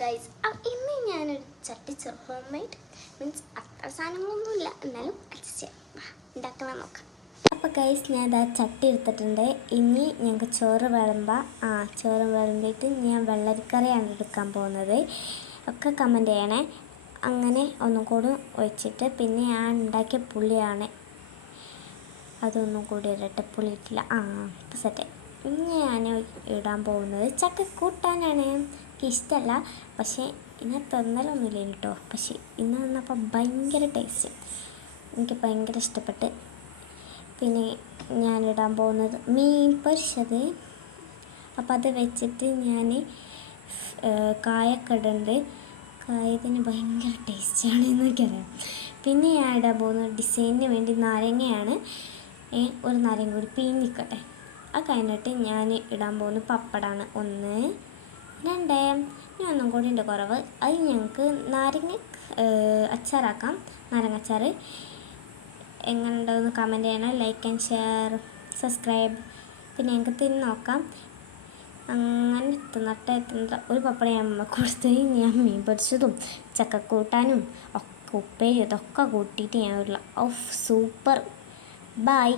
Guys, ഇന്ന് ഞാനൊരു ചട്ടിച്ചോറ് home made means അത്ര സാധനങ്ങളൊന്നുമില്ല, എന്നാലും അഡ്ജസ്റ്റ് ചെയ്യാം, ഉണ്ടാക്കണം നോക്കാം. അപ്പോൾ ഗൈസ്, ഞാൻ ഇതാ ചട്ടി എടുത്തിട്ടുണ്ട്. ഇനി ഞങ്ങൾക്ക് ചോറ് ചോറ് വിളമ്പിയിട്ട് ഞാൻ വെള്ളരിക്കറിയാണ് എടുക്കാൻ പോകുന്നത്. ഒക്കെ കമൻറ്റ് ചെയ്യണേ. അങ്ങനെ ഒന്നും കൂടി ഒഴിച്ചിട്ട് പിന്നെ ഞാൻ ഉണ്ടാക്കിയ പുളിയാണ്, അതൊന്നും കൂടി ഇടട്ടെ. പുളി ഇട്ടില്ല. ഇപ്പോൾ സെറ്റ്. ഇനി ഞാൻ ഇടാൻ പോകുന്നത് ചക്ക കൂട്ടാനാണ്. എനിക്കിഷ്ടമല്ല, പക്ഷേ ഇന്ന് തിന്നലൊന്നുമില്ല കേട്ടോ. പക്ഷേ ഇന്ന് വന്നപ്പോൾ ഭയങ്കര ടേസ്റ്റ്, എനിക്ക് ഭയങ്കര ഇഷ്ടപ്പെട്ട്. പിന്നെ ഞാനിടാൻ പോകുന്നത് മീൻ പൊരിച്ചത്. അപ്പോൾ അത് വെച്ചിട്ട് ഞാൻ കായൊക്കെ ഇടുന്നുണ്ട്. കായത്തിന് ഭയങ്കര ടേസ്റ്റാണ് എന്നൊക്കെയറിയാം. പിന്നെ ഞാൻ ഇടാൻ പോകുന്നത് ഡിസൈനിന് വേണ്ടി നാരങ്ങയാണ്. ഒരു നാരങ്ങ കൂടി പിഴിഞ്ഞിക്കട്ടെ. അത് കഴിഞ്ഞിട്ട് ഞാൻ ഇടാൻ പോകുന്നത് പപ്പടമാണ്. 1 2 ഇനി ഒന്നും കൂടി ഉണ്ട് കുറവ്. അത് ഞങ്ങൾക്ക് നാരങ്ങ അച്ചാറാക്കാം. നാരങ്ങ അച്ചാർ എങ്ങനെ ഉണ്ടോയെന്ന് കമൻറ്റ് ചെയ്യണം. Like and share, subscribe. പിന്നെ ഞങ്ങൾക്ക് തിന്ന് നോക്കാം. അങ്ങനെ തിന്നിട്ട് ഒരു പപ്പടം ഞാൻ കൊടുത്ത് ഞാൻ മീൻ പൊരിച്ചതും ചക്കക്കൂട്ടാനും ഒക്കെ ഉപ്പേരി ഇതൊക്കെ കൂട്ടിയിട്ട് ഞാൻ സൂപ്പർ. ബൈ.